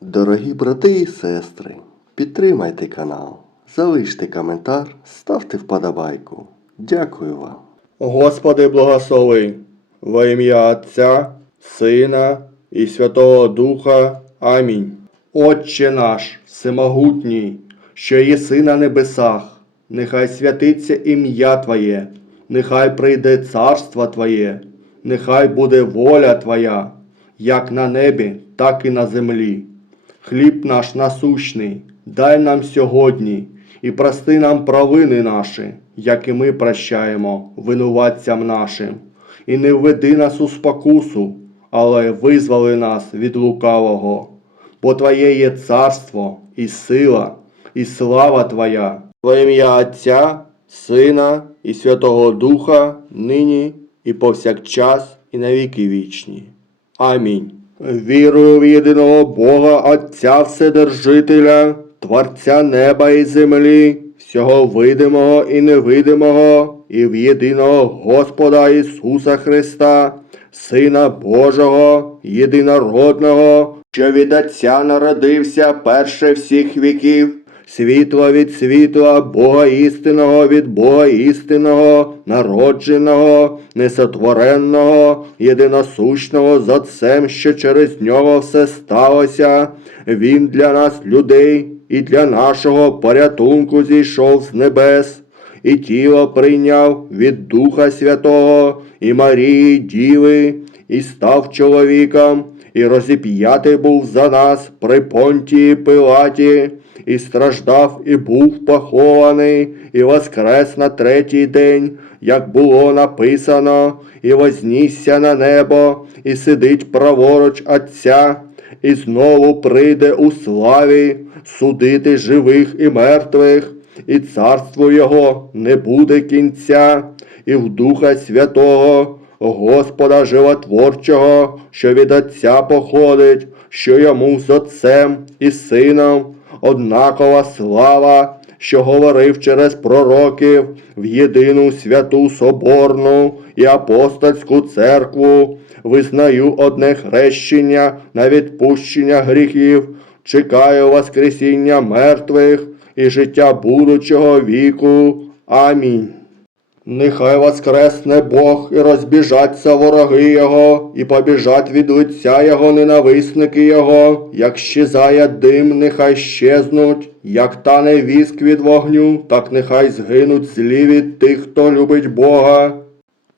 Дорогі брати і сестри, підтримайте канал, залиште коментар, ставте вподобайку. Дякую вам. Господи благослови во ім'я Отця, Сина і Святого Духа. Амінь. Отче наш, всемогутній, що єси на небесах, нехай святиться ім'я Твоє, нехай прийде царство Твоє, нехай буде воля Твоя, як на небі, так і на землі. Хліб наш насущний, дай нам сьогодні і прости нам провини наші, як і ми прощаємо винуватцям нашим. І не введи нас у спокусу, але визволи нас від лукавого. Бо Твоє є царство, і сила, і слава Твоя, во ім'я Отця, Сина і Святого Духа, нині і повсякчас, і на віки вічні. Амінь. Вірую в єдиного Бога Отця Вседержителя, Творця неба і землі, всього видимого і невидимого, і в єдиного Господа Ісуса Христа, Сина Божого, єдинородного, що від Отця народився перше всіх віків, світло від світла, Бога істинного від Бога істинного, народженого, несотвореного, єдиносущного з Отцем, що через нього все сталося. Він для нас, людей, і для нашого порятунку зійшов з небес, і тіло прийняв від Духа Святого і Марії Діви, і став чоловіком, і розіп'ятий був за нас при понтії Пилаті, і страждав, і був похований, і воскрес на третій день, як було написано, і вознісся на небо, і сидить праворуч Отця, і знову прийде у славі судити живих і мертвих, і царству Його не буде кінця, і в Духа Святого. Господа животворчого, що від Отця походить, що йому з Отцем і Сином однакова слава, що говорив через пророків в єдину святу соборну і апостольську церкву, визнаю одне хрещення на відпущення гріхів, чекаю Воскресіння мертвих і життя будучого віку. Амінь. Нехай воскресне Бог і розбіжаться вороги Його, і побіжать від лиця Його ненависники Його, як щезає дим, нехай щезнуть, як тане віск від вогню, так нехай згинуть злі від тих, хто любить Бога.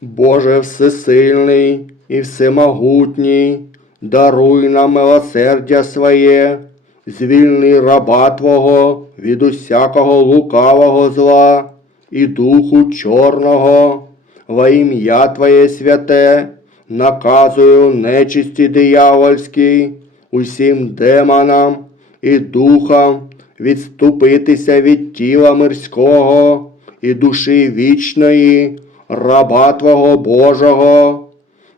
Боже всесильний і всемогутній, даруй нам милосердя своє, звільни раба Твого від усякого лукавого зла і духу чорного, во ім'я Твоє святе, наказую нечисті диявольській, усім демонам і духам відступитися від тіла мирського і душі вічної, раба Твого Божого,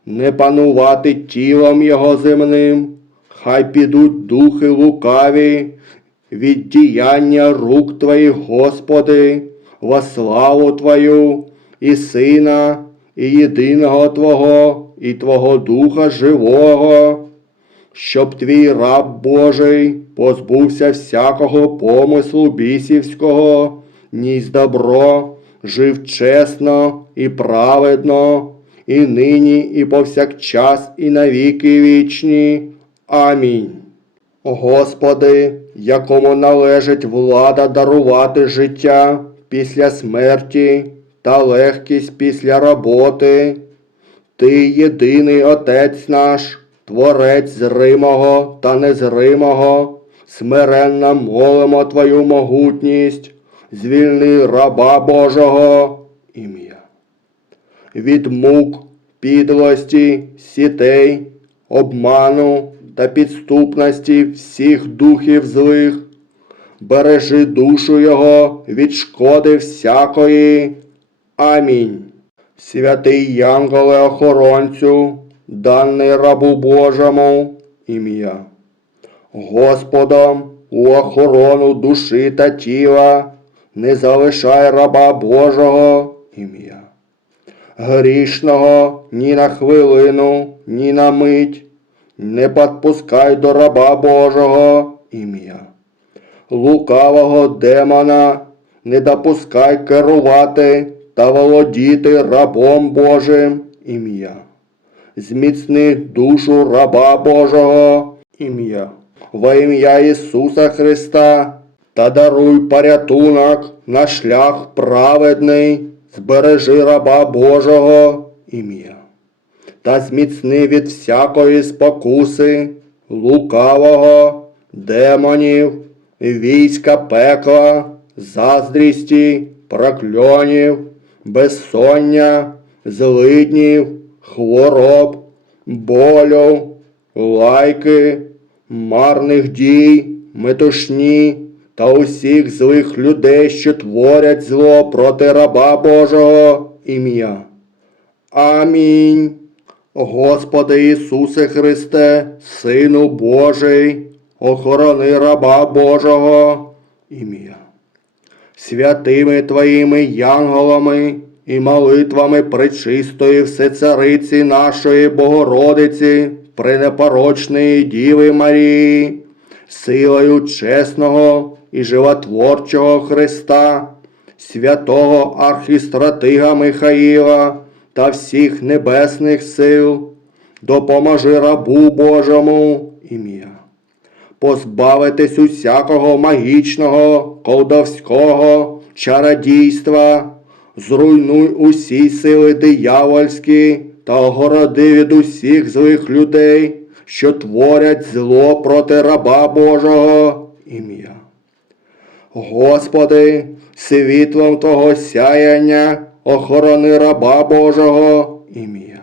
не панувати тілом Його земним, хай підуть духи лукаві від діяння рук Твоїх, Господи, во славу Твою і Сина, і єдиного Твого, і Твого Духа живого, щоб Твій раб Божий позбувся всякого помислу бісівського, ніс добро, жив чесно і праведно, і нині, і повсякчас, і навіки вічні. Амінь. Господи, якому належить влада дарувати життя після смерті та легкість після роботи. Ти єдиний Отець наш, Творець зримого та незримого, смиренно молимо Твою могутність, звільни раба Божого ім'я. Від мук, підлості, сітей, обману та підступності всіх духів злих, бережи душу Його від шкоди всякої. Амінь. Святий Янголе охоронцю, даний рабу Божому ім'я. Господом у охорону душі та тіла не залишай раба Божого ім'я. Грішного ні на хвилину, ні на мить, не подпускай до раба Божого ім'я. Лукавого демона не допускай керувати та володіти рабом Божим ім'я. Зміцни душу раба Божого ім'я. Во ім'я Ісуса Христа та даруй порятунок на шлях праведний, збережи раба Божого ім'я. Та зміцни від всякої спокуси, лукавого, демонів, війська пекла, заздрісті, прокльонів, безсоння, злиднів, хвороб, болю, лайки, марних дій, метушні та усіх злих людей, що творять зло проти раба Божого ім'я. Амінь. Господи Ісусе Христе, Сину Божий, охорони раба Божого. Ім'я. Святими Твоїми янголами і молитвами пречистої всецариці нашої Богородиці, пренепорочної Діви Марії, силою чесного і животворчого Христа, святого архістратига Михаїла та всіх небесних сил, допоможи рабу Божому. Ім'я позбавитись усякого магічного, колдовського, чародійства, зруйнуй усі сили диявольські та огороди від усіх злих людей, що творять зло проти раба Божого. Ім'я. Господи, світлом Твого сяяння охорони раба Божого. Ім'я.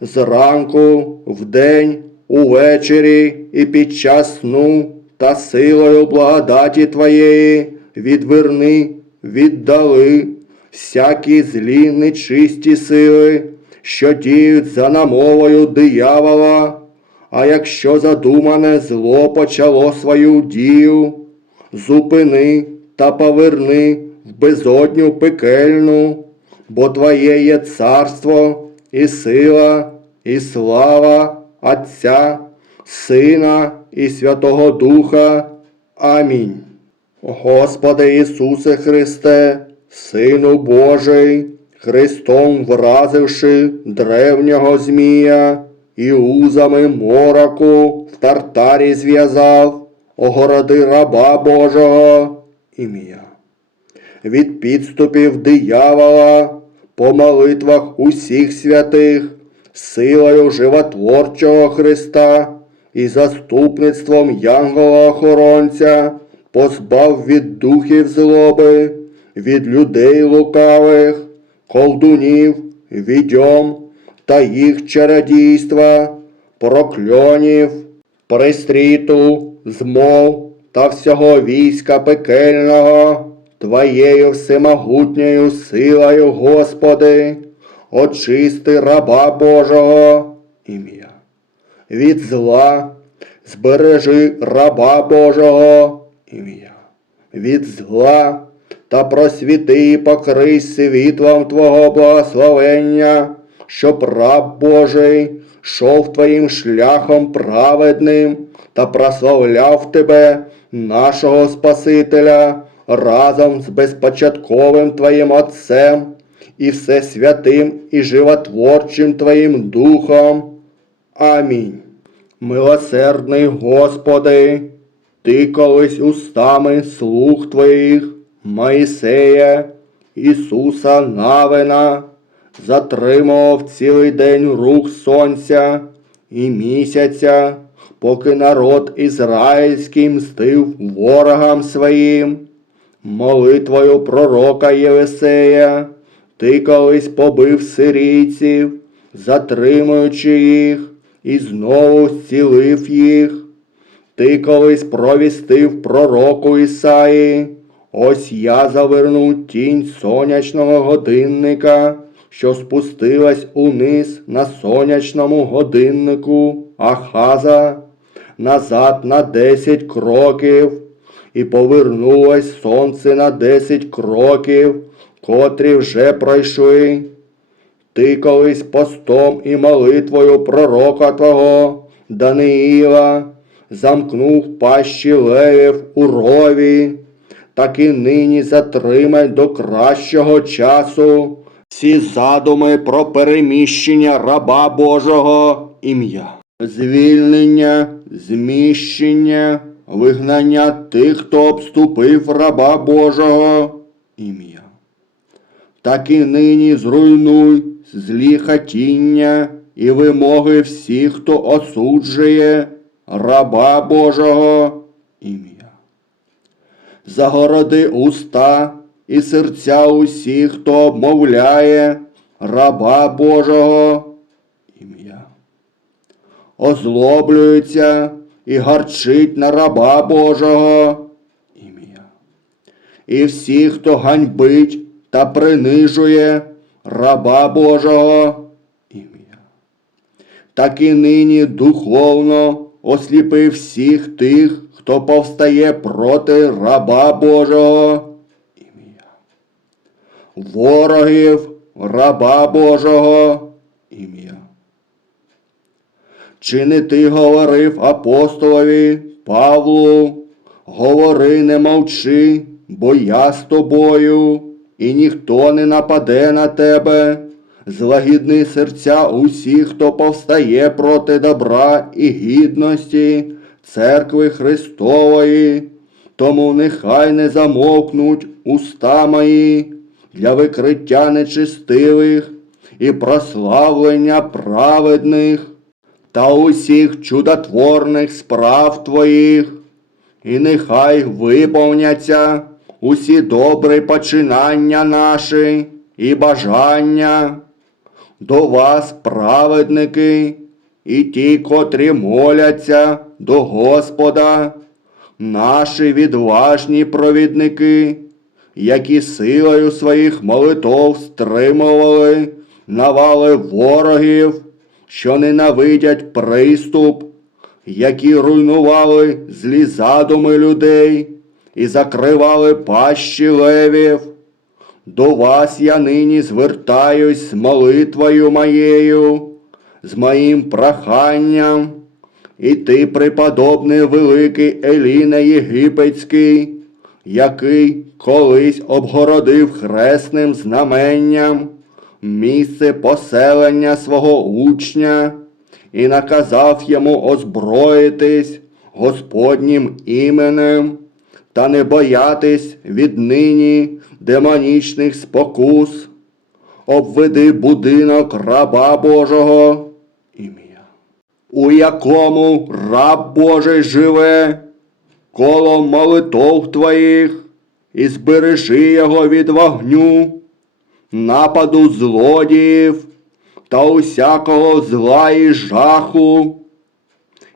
Зранку, вдень, увечері і під час сну та силою благодаті Твоєї відверни, віддали всякі злі нечисті сили, що діють за намовою диявола, а якщо задумане зло почало свою дію, зупини та поверни в безодню пекельну, бо Твоє є царство і сила, і слава Отця, Сина і Святого Духа. Амінь. Господи Ісусе Христе, Сину Божий, Христом вразивши древнього Змія і узами мороку в тартарі зв'язав, огороди раба Божого ім'я від підступів диявола, по молитвах усіх святих, силою животворчого Христа і заступництвом Янгола-охоронця позбав від духів злоби, від людей лукавих, колдунів, відьом та їх чародійства, прокльонів, пристріту, змов та всього війська пекельного, Твоєю всемогутньою силою, Господи, очисти раба Божого ім'я. Від зла збережи раба Божого ім'я. Від зла та просвіти і покрий світлом Твого благословення, щоб раб Божий шов Твоїм шляхом праведним та прославляв Тебе, нашого Спасителя, разом з безпочатковим Твоїм Отцем і всесвятим і животворчим Твоїм Духом. Амінь. Милосердний Господи, Ти колись устами слуг Твоїх, Моїсея, Ісуса Навина, затримував цілий день рух сонця і місяця, поки народ ізраїльський мстив ворогам своїм. Молитвою пророка Євесея, ти колись побив сирійців, затримуючи їх, і знову зцілив їх. Ти колись провістив пророку Ісаї, ось я заверну тінь сонячного годинника, що спустилась униз на сонячному годиннику Ахаза, назад на десять кроків, і повернулось сонце на десять кроків, котрі вже пройшли. Ти колись постом і молитвою пророка Твого Даниїла, замкнув пащі левів у рові, так і нині затримай до кращого часу всі задуми про переміщення раба Божого ім'я, звільнення, зміщення, вигнання тих, хто обступив раба Божого ім'я. Так і нині зруйнуй злі хатіння і вимоги всіх, хто осуджує раба Божого ім'я. Загороди уста і серця усіх, хто обмовляє раба Божого ім'я. Озлоблюється і гарчить на раба Божого ім'я. І всіх, хто ганьбить та принижує раба Божого ім'я. Так і нині духовно осліпи всіх тих, хто повстає проти раба Божого ім'я. Ворогів раба Божого ім'я. Чи не ти говорив апостолові Павлу, говори, не мовчи, бо я з тобою, і ніхто не нападе на тебе. Злагідни серця усіх, хто повстає проти добра і гідності церкви Христової, тому нехай не замовкнуть уста мої для викриття нечистивих і прославлення праведних та усіх чудотворних справ твоїх, і нехай виповняться усі добрі починання наші і бажання. До вас, праведники, і ті, котрі моляться до Господа, наші відважні провідники, які силою своїх молитов стримували навали ворогів, що ненавидять приступ, які руйнували злі задуми людей і закривали пащі левів. До вас я нині звертаюсь з молитвою моєю, з моїм проханням, і ти, преподобний великий Еліне Єгипетський, який колись обгородив хресним знаменням місце поселення свого учня і наказав йому озброїтись Господнім іменем та не боятись віднині демонічних спокус. Обведи будинок раба Божого ім'я, у якому раб Божий живе, коло молитов твоїх, і збережи його від вогню, нападу злодіїв та усякого зла і жаху.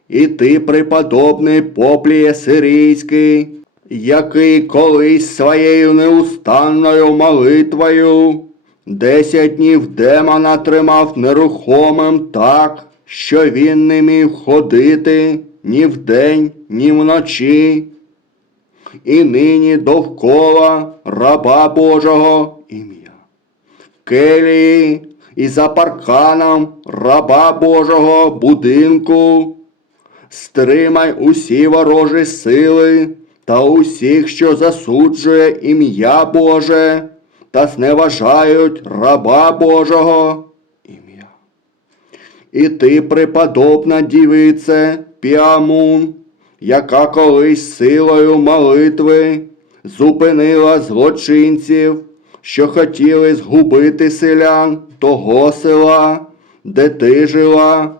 І ти, преподобний попліє сирійський, який колись своєю неустанною молитвою десять днів демона тримав нерухомим так, що він не міг ходити ні вдень, ні вночі. І нині довкола раба Божого ім'я. Келії і за парканом раба Божого будинку. Стримай усі ворожі сили та усіх, що засуджує ім'я Боже та зневажають раба Божого ім'я. І ти, преподобна дівице Піамун, яка колись силою молитви зупинила злочинців, що хотіли згубити селян того села, де ти жила.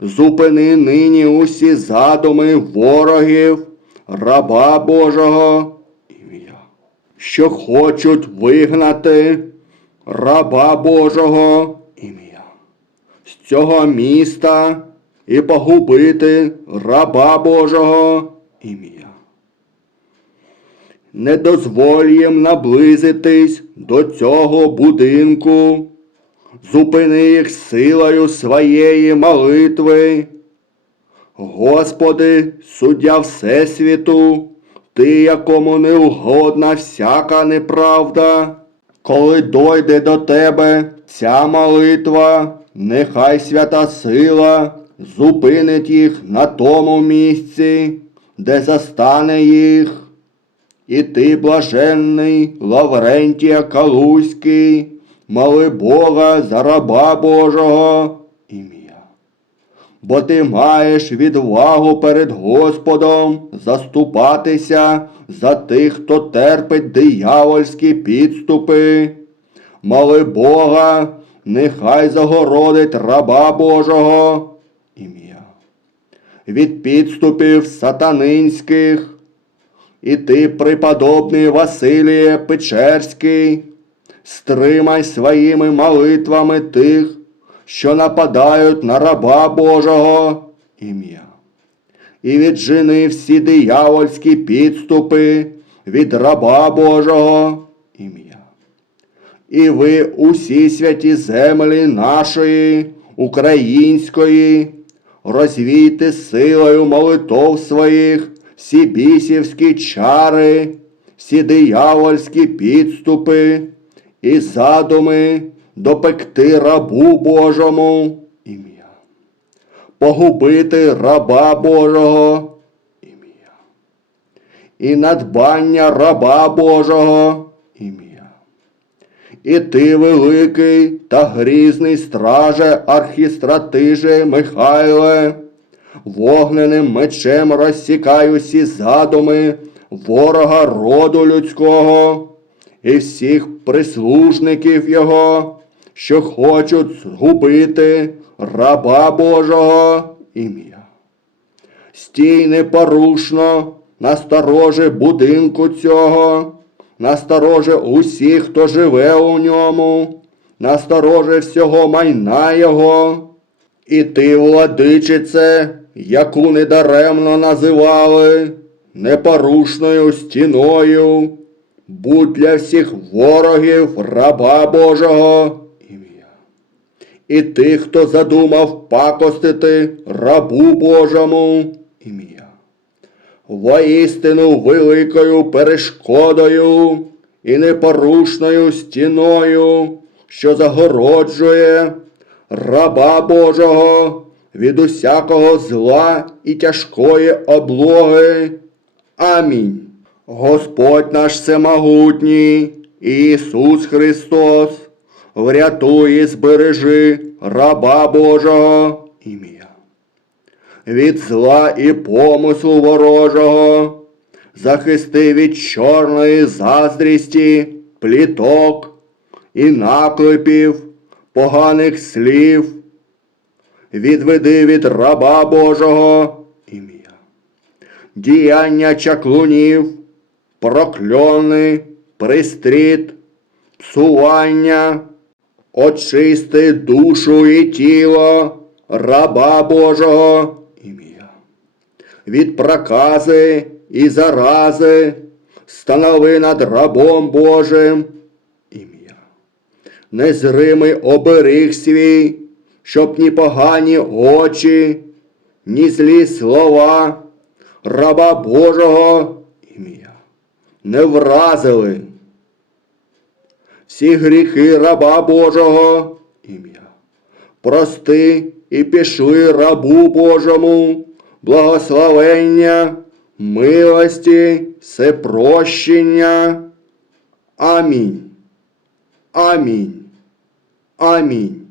Зупини нині усі задуми ворогів, раба Божого ім'я, що хочуть вигнати раба Божого ім'я з цього міста і погубити раба Божого ім'я. Не дозволь наблизитись до цього будинку зупини їх силою своєї молитви. Господи, суддя Всесвіту, Ти, якому не угодна всяка неправда, коли дойде до Тебе ця молитва, нехай свята сила зупинить їх на тому місці, де застане їх. І ти, блаженний Лаврентія Калузький, моли Бога за раба Божого. Бо ти маєш відвагу перед Господом заступатися за тих, хто терпить диявольські підступи. Моли Бога, нехай загородить раба Божого ім'я. Від підступів сатанинських. І ти, преподобний Василіє Печерський, стримай своїми молитвами тих, що нападають на раба Божого ім'я. І віджени всі диявольські підступи від раба Божого ім'я. І ви усі святі землі нашої, української, розвійте силою молитов своїх всі бісівські чари, всі диявольські підступи і задуми допекти рабу Божому. Ім'я, погубити раба Божого. Ім'я, і надбання раба Божого. Ім'я. І ти, великий та грізний страже архістратиже Михайле, вогненим мечем розсікай усі задуми ворога роду людського і всіх прислужників його, що хочуть згубити раба Божого ім'я. Стій непорушно на сторожі будинку цього, на сторожі усіх, хто живе у ньому, на сторожі всього майна його. І ти, владичице, яку недаремно називали непорушною стіною, будь для всіх ворогів раба Божого. І тих, хто задумав пакостити рабу Божому ім'я. Воістину великою перешкодою і непорушною стіною, що загороджує раба Божого від усякого зла і тяжкої облоги. Амінь. Господь наш всемогутній, Ісус Христос, врятуй і збережи раба Божого ім'я. Від зла і помислу ворожого, захисти від чорної заздрісті, пліток і наклепів, поганих слів, відведи від раба Божого ім'я. Діяння чаклунів, прокльони, пристріт, псування, очисти душу і тіло раба Божого ім'я. Від прокази і зарази станови над рабом Божим ім'я незримий оберіг свій, щоб ні погані очі, ні злі слова раба Божого ім'я не вразили. Всі гріхи раба Божого ім'я. Прости і пішли рабу Божому, благословення, милості, всепрощення. Амінь. Амінь. Амінь.